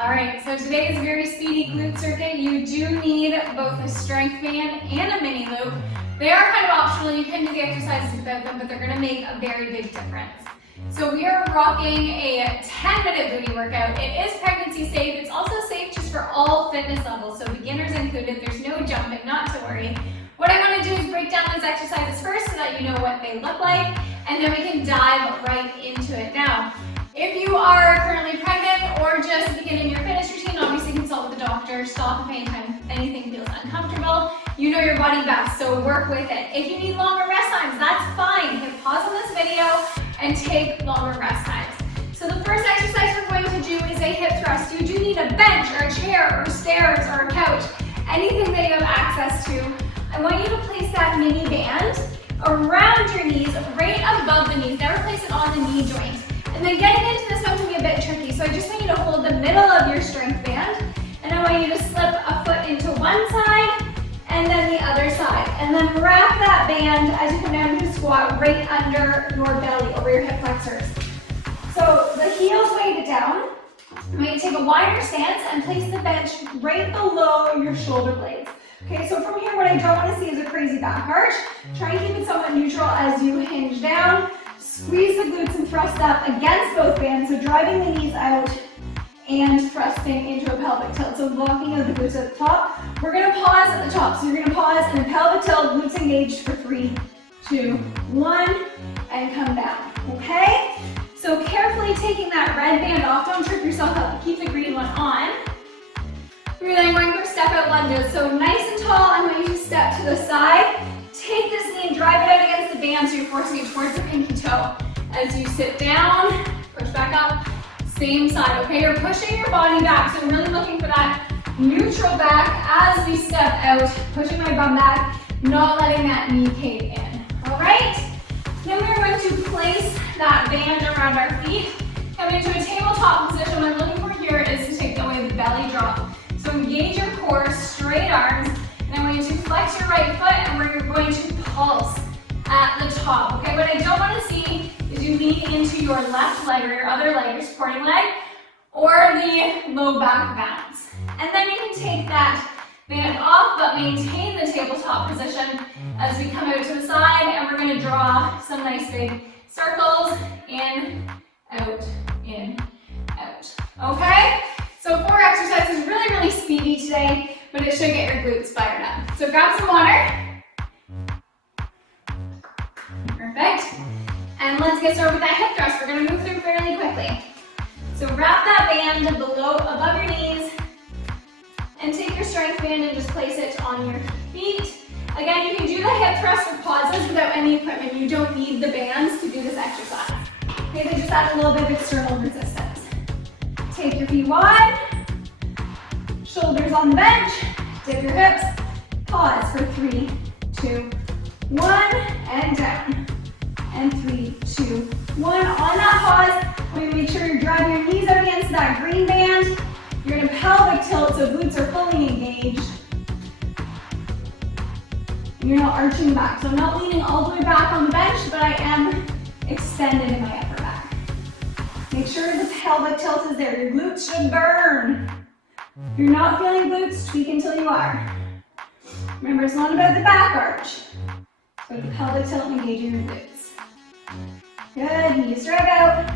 All right, so today's very speedy glute circuit. You do need both a strength band and a mini loop. They are kind of optional. You can do the exercises without them, but they're going to make a very big difference. So we are rocking a 10-minute booty workout. It is pregnancy safe. It's also safe just for all fitness levels, so beginners included. There's no jumping, not to worry. What I want to do is break down those exercises first so that you know what they look like, and then we can dive right into it. Now, if you are currently pregnant or just beginning your fitness routine, obviously consult with a doctor. Stop if anything feels uncomfortable. You know your body best, so work with it. If you need longer rest times, that's fine. Hit pause on this video and take longer rest times. So the first exercise we're going to do is a hip thrust. You do need a bench or a chair or stairs or a couch, anything that you have access to. I want you to place that mini band around your knees, right above the knees. Never place it on the knee joint. And then getting into this one can be a bit tricky, so I just want you to hold the middle of your strength band, and I want you to slip a foot into one side, and then the other side. And then wrap that band as you come down to a squat right under your belly, over your hip flexors. So the heels weighted down. I want you to take a wider stance and place the bench right below your shoulder blades. Okay, so from here, what I don't want to see is a crazy back arch. Try and keep it somewhat neutral as you hinge down. Squeeze the glutes and thrust up against both bands, so driving the knees out and thrusting into a pelvic tilt. So locking out the glutes at the top. We're going to pause at the top. So you're going to pause in a pelvic tilt, glutes engaged for 3, 2, 1, and come down. Okay? So carefully taking that red band off. Don't trip yourself up. Keep the green one on. We're then going for step out lunges. So nice and tall, I want you to step to the side. Take this knee and drive it out against the band so you're forcing it towards the pinky toe. As you sit down, push back up, same side, okay? You're pushing your body back, so I'm really looking for that neutral back as we step out, pushing my bum back, not letting that knee cave in, all right? Then we're going to place that band around our feet, coming into a tabletop position. What I'm looking for here is to take away the belly drop. So engage your core, straight arms, and I want you to flex your right foot, and we're going to pulse at the top, okay? What I don't want to see is you lean into your left leg or your other leg, your supporting leg, or the low back bounce. And then you can take that band off, but maintain the tabletop position as we come out to the side, and we're going to draw some nice big circles, in, out, okay? So 4 exercises, really speedy today, but it should get your glutes fired up. So grab some water. Perfect. And let's get started with that hip thrust. We're going to move through fairly quickly. So wrap that band above your knees, and take your strength band and just place it on your feet. Again, you can do the hip thrust with pauses without any equipment. You don't need the bands to do this exercise. Okay, they just add a little bit of external resistance. Take your feet wide, shoulders on the bench, dip your hips, pause for 3, 2, 1, and down. And 3, 2, 1. On that pause, we're going to make sure you're driving your knees out against that green band. You're in a pelvic tilt, so glutes are fully engaged. You're not arching back. So I'm not leaning all the way back on the bench, but I am extended in my upper back. Make sure the pelvic tilt is there. Your glutes should burn. If you're not feeling glutes, tweak until you are. Remember, it's not about the back arch. It's about the pelvic tilt and engaging your glutes. Good, knees drag out.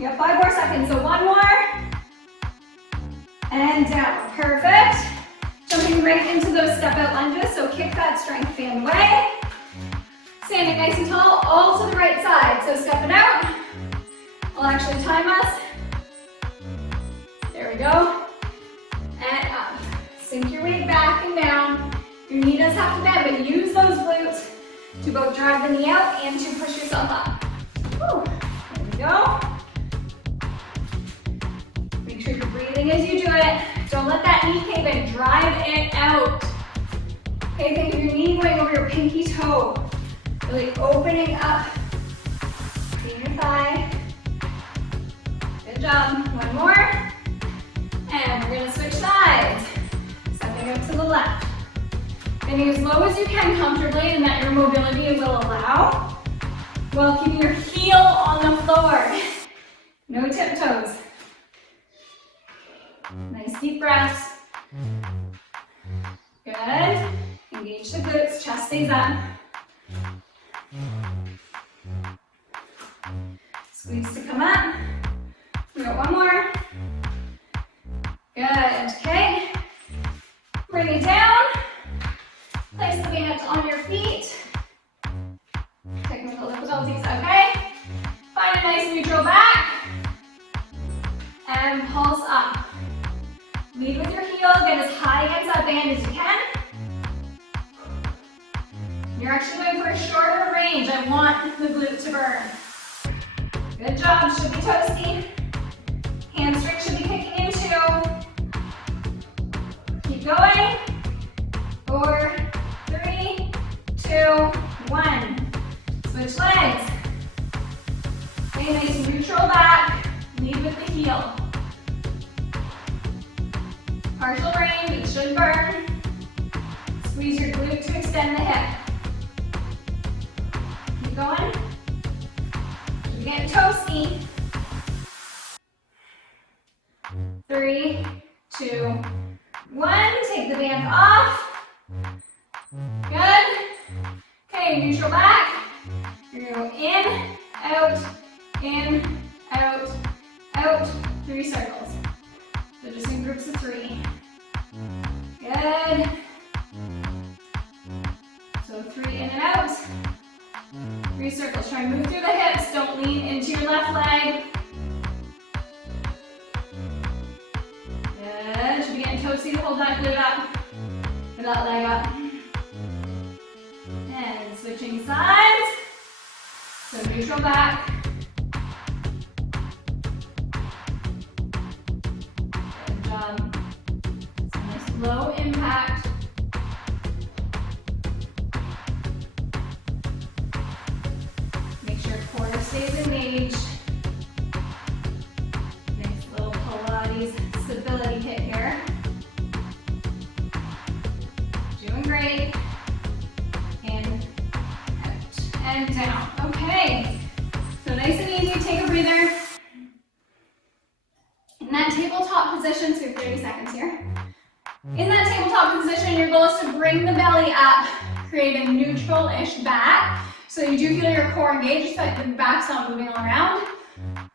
You have 5 more seconds, so 1 more. And down, perfect. Jumping right into those step out lunges, so kick that strength band away. Standing nice and tall, all to the right side. So stepping out. I'll actually time us. There we go. And up. Sink your weight back and down. Your knee does have to bend, but use those glutes to both drive the knee out and to push yourself up. Whew. There we go. Make sure you're breathing as you do it. Don't let that knee cave in. Drive it out. Okay, think of your knee going over your pinky toe. Really opening up. Seeing your thigh. Good job. 1 more. And we're going to switch sides. Stepping up to the left. Getting as low as you can comfortably and that your mobility will allow, while keeping your heel on the floor. No tiptoes. Nice deep breaths. Good. Engage the glutes, chest stays up. Squeeze to come up. We got one more. Good, okay. Bring it down. Place the band on your feet. Technical difficulties, okay. Find a nice neutral back. And pulse up. Lead with your heel, get as high against that band as you can. You're actually going for a shorter range. I want the glute to burn. Good job, should be toasty. Hamstring should be kicking in too. Keep going. 4, 3, 2, 1. Switch legs. Stay nice neutral back. Lead with the heel. Partial range, it should burn. Squeeze your glute to extend the hip. Keep going. You're getting toasty. 3, 2, 1. Take the band off. Good. Okay, neutral back. You're going to go in, out, out. 3 circles. So just in groups of 3. Good. So 3 in and out. 3 circles. Try and move through the hips. Don't lean into your left leg. Good. Should be getting toasty to hold that glute up. Get that leg up. And switching sides. So neutral back. Good job. So nice low impact. Make sure core stays engaged. Nice little Pilates stability hit here. Doing great. And out and down. Okay. So nice and easy. Take a breather. In that tabletop position, so we have 30 seconds here. In that tabletop position, your goal is to bring the belly up, create a neutral-ish back. So you do feel your core engaged, so the back's not moving around.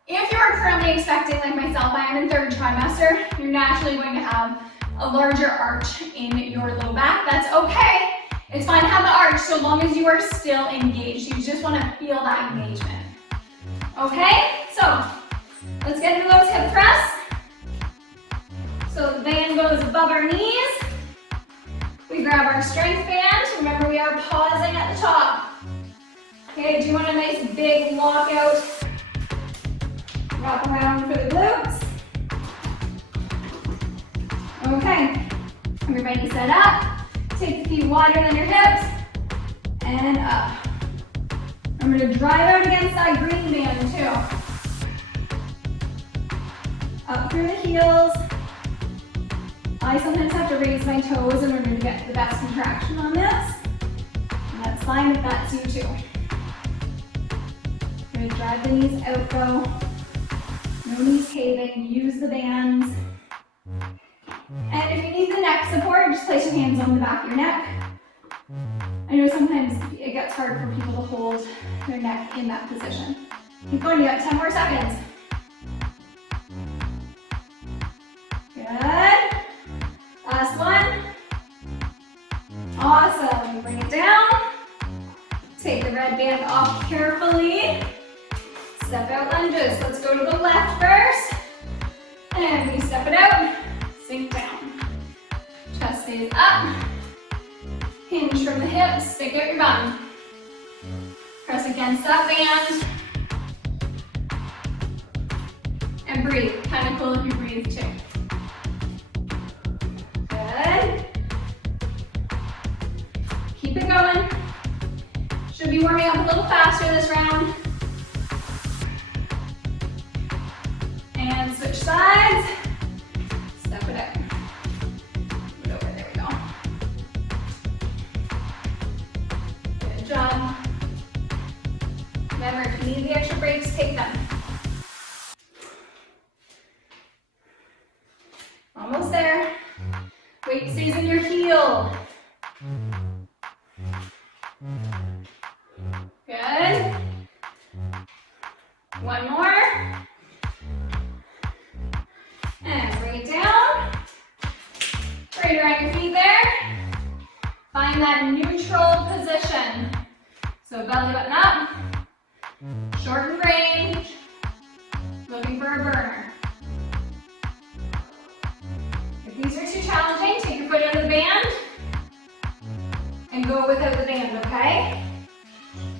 If you're currently expecting, like myself, I am in 3rd trimester, you're naturally going to have a larger arch in your low back. That's okay. It's fine to have the arch so long as you are still engaged. You just want to feel that engagement. Okay, so let's get into those hip thrusts. So the band goes above our knees. We grab our strength band. Remember, we are pausing at the top. Okay, do you want a nice big lockout? Wrap around for the glutes. Okay, everybody set up. Take the feet wider than your hips. And up. I'm going to drive out against that green band too. Up through the heels. I sometimes have to raise my toes in order to get the best contraction on this. And that's fine if that's you too. I'm going to drive the knees out though. No knees caving, use the bands. And if you need the neck support, just place your hands on the back of your neck. I know sometimes it gets hard for people to hold their neck in that position. Keep going, you got 10 more seconds. Good. Last one. Awesome. Bring it down. Take the red band off carefully. Step out lunges. Let's go to the left first. And we step it out. Sink down. Chest stays up. Hinge from the hips. Stick out your bum. Press against that band. And breathe. Kind of cool if you breathe too. Good. Keep it going. Should be warming up a little faster this round. And switch sides. Step it out. Move it over, there we go. Good job. Remember, if you need the extra breaks, take them. Weight stays in your heel. Good. One more. And bring it down. Right around your feet there. Find that neutral position. So belly button up. Shorten range. Looking for a burner. If these are too challenging, take your foot out of the band and go without the band, okay?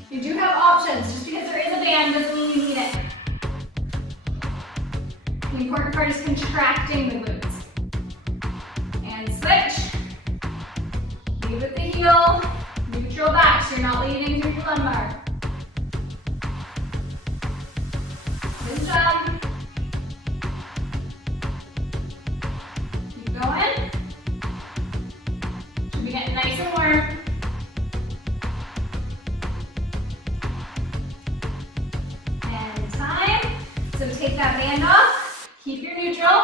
You do have options. Just because there is a band doesn't mean you need it. The important part is contracting the glutes. And switch. Leave with the heel. Neutral back so you're not leaning through your lumbar. Good job. Keep going. Should be getting nice and warm. And time. So take that band off. Keep your neutral.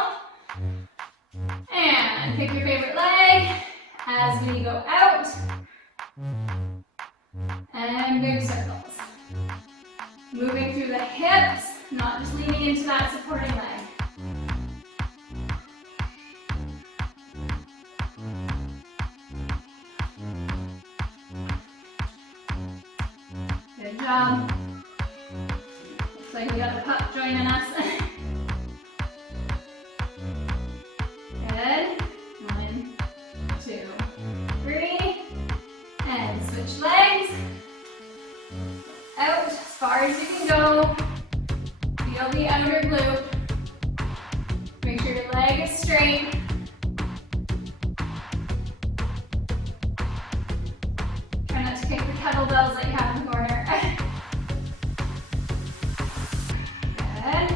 And pick your favorite leg as we go out. And big circles. Moving through the hips, not just leaning into that supporting leg. Good job. Looks like we got the pup joining us. Good. 1, 2, 3. And switch legs. Out as far as you can go. Feel the outer glute. Make sure your leg is straight. Try not to kick the kettlebells that you have in the corner. Good.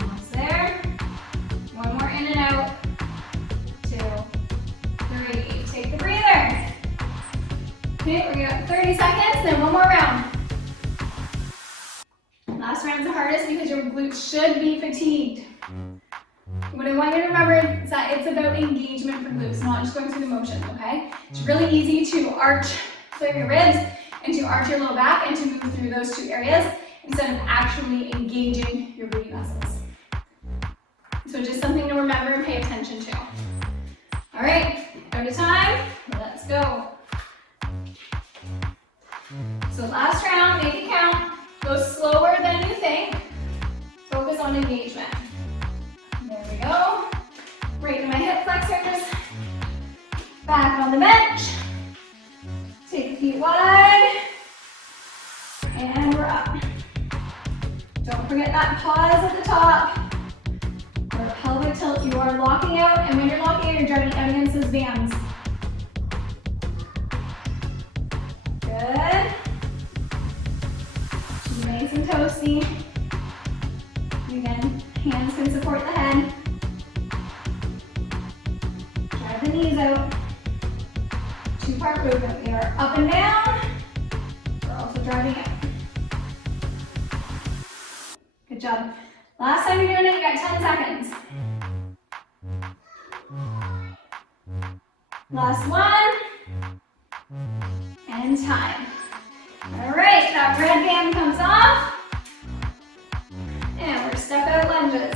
Almost there. One more in and out. 2, 3. Take the breather. Okay, we got 30 seconds, then one more round. Last round's the hardest because your glutes should be fatigued. What I want you to remember is that it's about engagement for glutes, not just going through the motion, okay? It's really easy to arch through your ribs and to arch your low back and to move through those two areas instead of actually engaging your booty muscles. So just something to remember and pay attention to. All right, out of time, let's go. So last round, make it count. Go slower than you think. Focus on engagement. There we go. Right in my hip flexors. Back on the bench. Take the feet wide. And we're up. Don't forget that pause at the top. Or pelvic tilt. You are locking out, and when you're locking out, you're driving out against those bands. Good. Nice and toasty. Again, hands can support the head. Drive the knees out. Two-part movement. We are up and down. We're also driving out. Good job. Last time you're doing it, you got 10 seconds. Last one. And time. All right, that red band comes off. And we're step out lunges.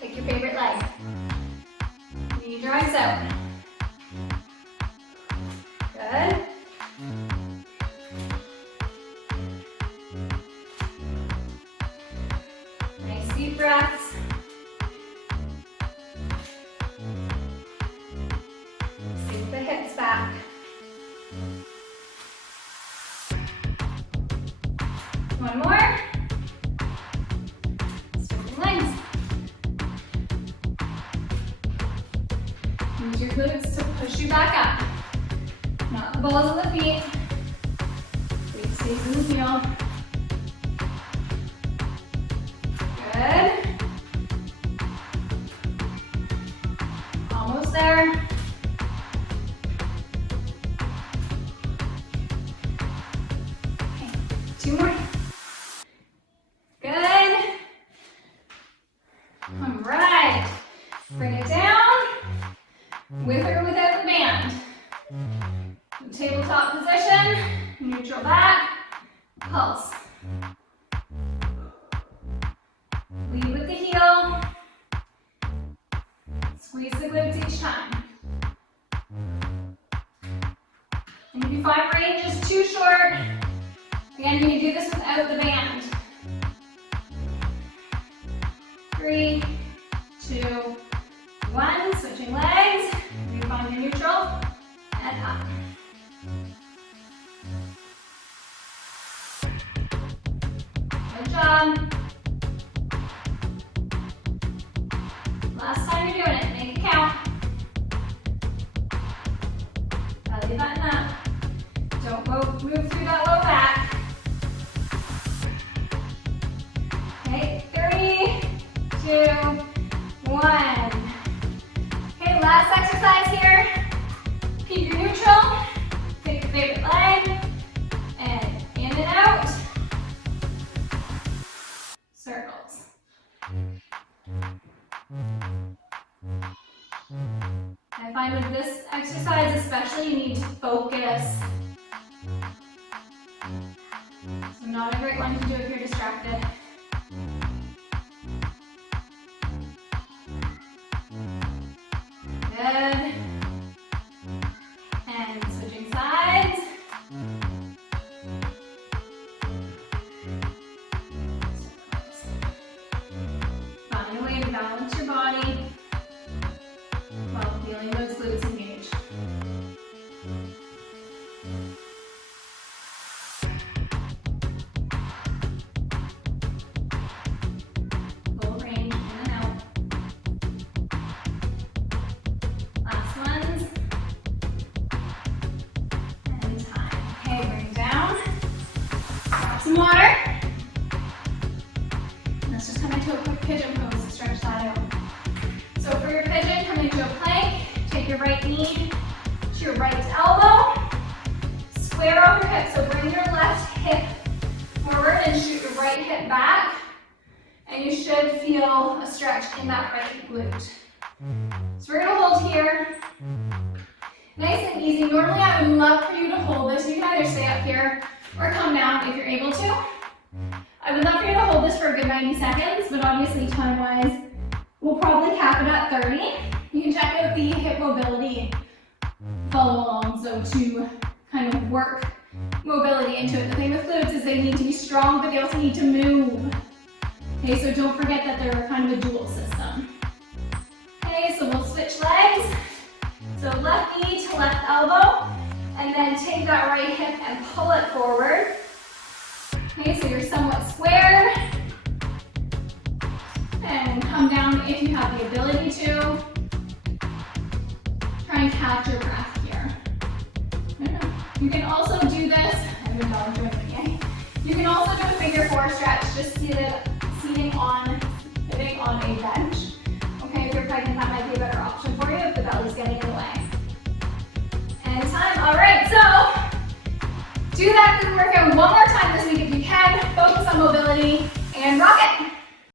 Pick your favorite leg. Knee drives out. Good. Nice deep breaths. Sink the hips back. One more. Switching legs. Use your glutes to push you back up. Not the balls of the feet. Weight stays in the heel. Good. Almost there. Okay, 2 more. Good. All right. Bring it down, with or without the band. Tabletop position, neutral back, pulse. Lead with the heel. Squeeze the glutes each time. And if you find range is too short, again, you can do this without the band. 3, 2, 1, switching legs. You find your neutral, and up. Good job. Last time you're doing it, make it count. Belly button up. Don't move through that low back. Okay, 3, 2, 1. Okay, last exercise here. Keep your neutral. Pick your favorite leg. And in and out. Circles. I find with this exercise especially, you need to focus. So not a great one to do if you're distracted. Good. And switching sides. Find a way to balance your body while feeling those glutes engaged. Full range in and out. Last ones. And time. Okay, bring it down. Grab some water. Let's just come into a quick pigeon pose to stretch that out. So for your pigeon, come into a plank. Take your right knee to your right elbow. Square off your hip, so bring your left hip forward and shoot your right hip back. And you should feel a stretch in that right glute. So we're gonna hold here. Nice and easy. Normally I would love for you to hold this. You can either stay up here or come down if you're able to. I would love for you to hold this for a good 90 seconds, but obviously time-wise, we'll probably cap it at 30. You can check out the hip mobility follow along, so to kind of work mobility into it. The thing with glutes is they need to be strong, but they also need to move. Okay, so don't forget that they're kind of a dual system. Okay, so we'll switch legs. So left knee to left elbow, and then take that right hip and pull it forward. Okay, so you're somewhat squared. And come down if you have the ability to. Try and catch your breath here. You can also do this, I've been doing it again. You can also do a figure 4 stretch, just sitting on a bench. Okay, if you're pregnant, that might be a better option for you if the belly's getting in the way. And time, all right, so do that good workout one more time this week if you can. Focus on mobility.